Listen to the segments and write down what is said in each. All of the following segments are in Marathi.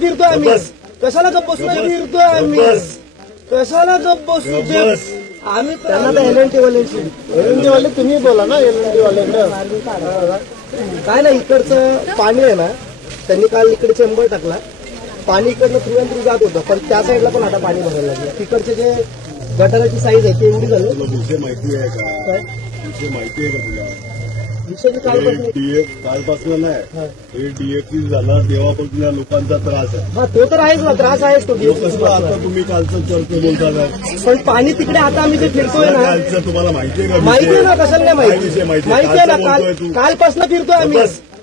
फिरतोय आम्ही? कशाला गप्प बसू फिरतोय आम्ही? कशाला गप्प बसू? आम्ही त्यांना तर एलएनटी वाले तुम्ही बोला ना, एलएनटी वाल्यांना काय नाही. इकडचं पाणी आहे ना, त्यांनी काल इकडे चेंबर टाकला, पाणी इकडनं थ्रू अँड थ्रू जात होतं, पण त्या साईडला पण आता पाणी भरायला लागलं. तिकडचे जे गटाराची साईज आहे ती एवढी झाली. विषय माहिती आहे का? विषय माहिती आहे का तुला? विषय डीएफ कालपासून नाही, हे डीएफसी झाला तेव्हापासून या लोकांचा त्रास आहे. हा तो तर आहेच ना, त्रास आहेच तो कसं आता तुम्ही कालचं चर्चा बोलता का? पण पाणी तिकडे आता आम्ही जे फिरतोय ना, कालचं तुम्हाला माहिती आहे का? माहिती आहे ना, कशाला नाही विषय माहिती आहे ना. कालपासून फिरतोय आम्ही,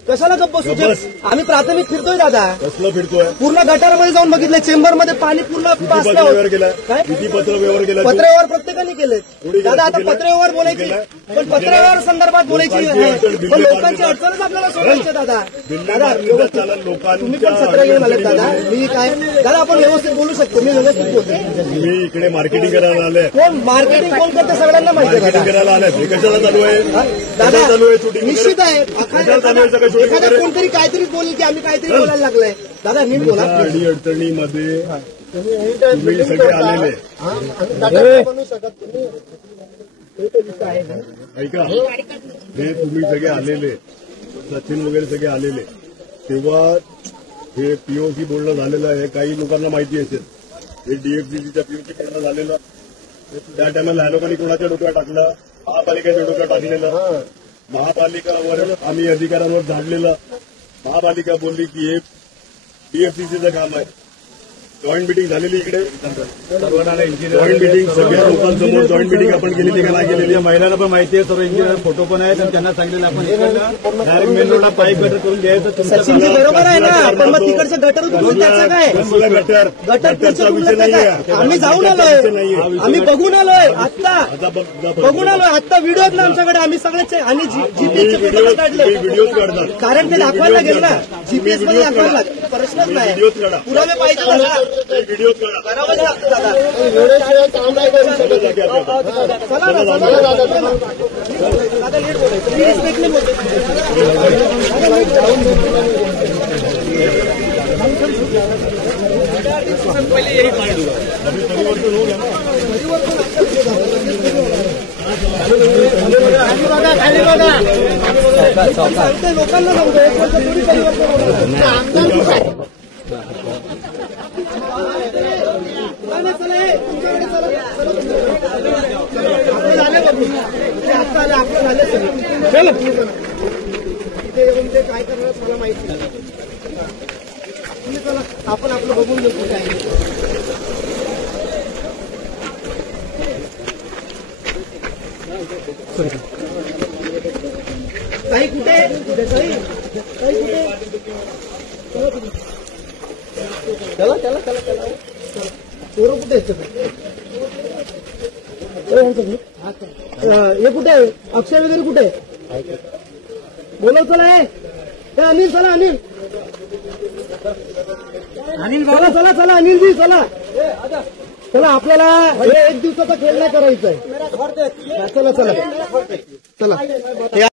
कशाला गप्प बसू? आम्ही प्राथमिक फिरतोय दादा. कसलं फिरतोय? पूर्ण गटारामध्ये जाऊन बघितलंय, चेंबरमध्ये पाणी पूर्ण पासलं होतं. काय किती पत्रव्यवहार केला? पत्रव्यवहार प्रत्येकाने केले दादा. आता पत्रव्यवहार बोलायची, पण पत्रव्यवहार संदर्भात बोलायची आहे, पण लोकांची अडचणच आपल्याला सोडायची दादा. दादा तुम्ही पण सत्र घेऊन आले दादा. मी काय दादा, आपण व्यवस्थित बोलू शकतो, मी व्यवस्थित बोलतो. मी इकडे मार्केटिंग करायला आले. कोण मार्केटिंग कोण करते सगळ्यांना माहिती आहे करायला आले. हे कशाला चालू आहे दादा? चालू आहे शूटिंग निश्चित आहे. एखादा कोणतरी काहीतरी बोल की आम्ही काहीतरी बोलायला लागलंय. दादा नीट बोला. अडचणीमध्ये तुम्ही सगळे आलेले ऐका, हे तुम्ही सगळे आलेले, सचिन वगैरे सगळे आलेले, तेव्हा हे पीओसी बोलणं झालेलं आहे. काही लोकांना माहिती असेल, हे डीएफसीसीच्या पीओसी बोलणं झालेलं. त्या टायमाला ह्या लोकांनी कोणाच्या डोक्यात टाकलं? महापालिकेच्या डोक्यात टाकलेलं. महापालिकावर आम्ही अधिकाऱ्यांवर झाडलेलं. महापालिका बोलली की हे डीएफसीसीचं काम आहे. जॉईंट मिटिंग झालेली इकडे, जॉईंट मिटिंग सगळ्या लोकांसमोर जॉईंट मिटिंग आपण केलेली का नाही केलेली? महिलांना पण माहिती आहे, सर्व इंजिनियर फोटो पण आहेत, आणि त्यांना सांगितलेलं आपण डायरेक्ट मेन रोडला पाईप गटर करून घ्यायचं. सचिनजी बरोबर आहे ना, पण मग तिकडचं गटर उतरून त्याचं काय? गटरचा विषय नाही. आम्ही जाऊन आलोय, आम्ही बघून आलोय, आत्ता बघून आलोय, आत्ता व्हिडिओ आहेत ना आमच्याकडे. आम्ही सगळेच आणि जीपीएसचे फोटो काढले, व्हिडिओज काढतात, कारण ते दाखवायला लागेल ना. जीपीएस मध्ये दाखवायला लागेल, प्रश्नच नाही. पुरावे पाहिजे व्हिडिओ करावं लागतं दादा. चला ना, दादा नीट बोलायचं, मी रिस्पेक्टने बोलतो. लोकांना सांगतो, 1 वर्ष थोडी परिवर्तन होणार. चल तिथे येऊन ते काय करणार मला माहिती नाही. तुम्ही चला, आपण आपलं बघून घेऊ काय. काही कुठे काही कुठे चला चला चला चला. पोरं कुठे आहेत? हे कुठे आहे? अक्षय वगैरे कुठे आहे? बोलव चला. हे अनिल, चला अनिल, चला चला चला अनिलजी चला चला. आपल्याला हे 1 दिवसाचा खेळ नाही करायचा आहे. चला चला चला.